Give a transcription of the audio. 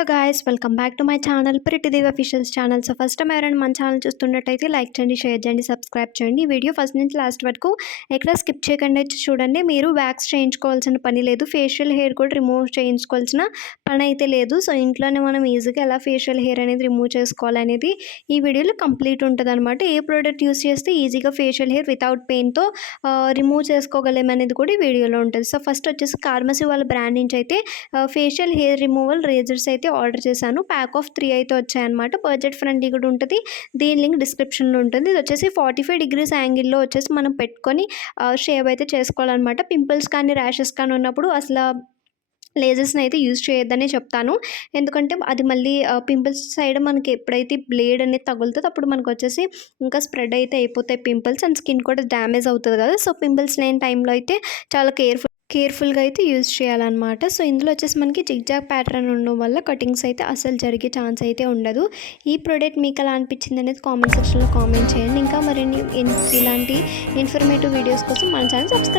Hello guys welcome back to my channel Pritidev officials channel so first time ఎవరైనా మన channel చూస్తున్నట్టయితే like చేయండి share చేయండి subscribe చేయండి. వీడియో ఫస్ట్ నుంచి లాస్ట్ వరకు ఎక్కడ స్కిప్ చేయకుండా చూడండి. మీరు వ్యాక్స్ చేయించుకోవాల్సిన పని లేదు. ఫేషియల్ హెయిర్ కూడా రిమూవ్ చేయించుకోవాల్సిన పని అయితే లేదు. సో ఇంట్లోనే మనం ఈజీగా ఎలా ఫేషియల్ హెయిర్ అనేది రిమూవ్ చేసుకోవాలనేది ఈ వీడియోలో కంప్లీట్ ఉంటుంది అనమాట ఏ ప్రోడక్ట్ యూస్ చేస్తే ఈజీగా ఫేషియల్ హెయిర్ వితౌట్ పెయిన్తో రిమూవ్ చేసుకోగలం అనేది కూడా ఈ వీడియోలో ఉంటుంది. సో ఫస్ట్ వచ్చేసి కార్మసీ వాళ్ళ బ్రాండ్ నుంచి అయితే ఫేషియల్ హెయిర్ రిమూవల్ రేజర్స్ అయితే ఆర్డర్ చేశాను. ప్యాక్ ఆఫ్ త్రీ అయితే వచ్చాయన్నమాట. బడ్జెట్ ఫ్రెండ్లీ కూడా ఉంటుంది. దీని లింక్ డిస్క్రిప్షన్లో ఉంటుంది. ఇది వచ్చేసి ఫార్టీ ఫైవ్ డిగ్రీస్ యాంగిల్లో వచ్చేసి మనం పెట్టుకొని షేవ్ అయితే చేసుకోవాలన్నమాట. పింపుల్స్ కానీ ర్యాషెస్ కానీ ఉన్నప్పుడు అసలు లేజర్స్ని అయితే యూజ్ చేయొద్దనే చెప్తాను. ఎందుకంటే అది మళ్ళీ పింపుల్స్ సైడ్ మనకి ఎప్పుడైతే బ్లేడ్ అనేది తగులుతుందో అప్పుడు మనకు వచ్చేసి ఇంకా స్ప్రెడ్ అయితే అయిపోతాయి పింపుల్స్ అండ్ స్కిన్ కూడా డ్యామేజ్ అవుతుంది కదా. సో పింపుల్స్ లేని టైంలో అయితే చాలా కేర్ఫుల్ కేర్ఫుల్గా అయితే యూజ్ చేయాలన్నమాట. సో ఇందులో వచ్చేసి మనకి జిగ్జాగ్ ప్యాటర్న్ ఉండడం వల్ల కటింగ్స్ అయితే అసలు జరిగే ఛాన్స్ అయితే ఉండదు. ఈ ప్రోడక్ట్ మీకు ఎలా అనిపించింది అనేది కామెంట్ సెక్షన్లో కామెంట్ చేయండి. ఇంకా మరిన్ని ఇలాంటి ఇన్ఫర్మేటివ్ వీడియోస్ కోసం మన ఛానల్ సబ్స్క్రైబ్